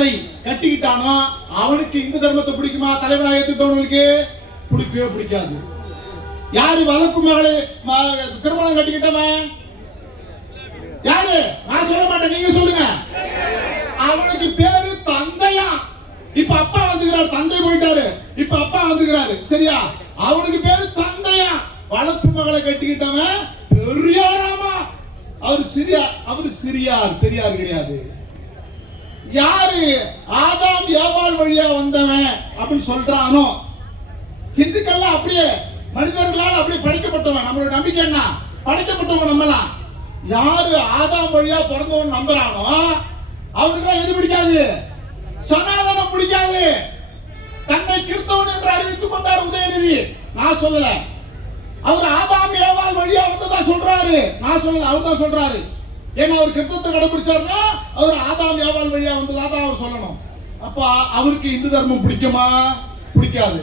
மகளை கட்டிக்கிட்டானோ அவனுக்கு இந்து தர்மத்தை பிடிக்குமா? தலைவனாக ஏத்துக்கிட்டவனுக்கு பிடிக்கவே பிடிக்காது. யாரு வளர்ப்பு மகளை திருமணம் கட்டிக்கிட்டவன் யாரு? நான் சொல்ல மாட்டேன், நீங்க சொல்லுங்க. அவனுக்கு பேரு தந்தையா. இப்ப அப்பா வந்துக்கிறாரு, தந்தை போயிட்டாரு, இப்ப அப்பா வந்துக்கிறாரு, சரியா? அவனுக்கு பேரு தந்தையா. வளர்ப்பு மகளை கட்டிக்கிட்டவன் பெரியாராமா. அவர் சிறியார், பெரியார் கிடையாது. யாரு ஆதாம் ஏவாள் வழியா வந்தவன் அப்படின்னு சொல்றானோ, இந்துக்கள்லாம் அப்படியே மனிதர்களால் அப்படியே படைக்கப்பட்டவன். நம்மளோட நம்பிக்கை என்ன? படைக்கப்பட்டவன் நம்மலாம். யாரு ஆதாம் வழியா பிறந்தவன் நம்புறானோ அவனுக்கு எது பிடிக்காது? சனாதனம் பிடிக்காது. தன்னை கிறிஸ்தவன் என்று அறிவித்துக் கொண்டார் உதயநிதி. நான் சொல்லல, அவர் ஆதாம் ஏவாள் வழியா வந்ததா சொல்றாரு. நான் சொல்லல, அவர் தான் சொல்றாரு. ஏன்னா அவர் கிறிஸ்தவத்தை கடைபிடிச்சாருன்னா அவர் ஆதாம் ஏவாள் வழியா வந்ததா தான் அவர் சொல்லணும். அப்ப அவருக்கு இந்து தர்மம் பிடிக்குமா? பிடிக்காது.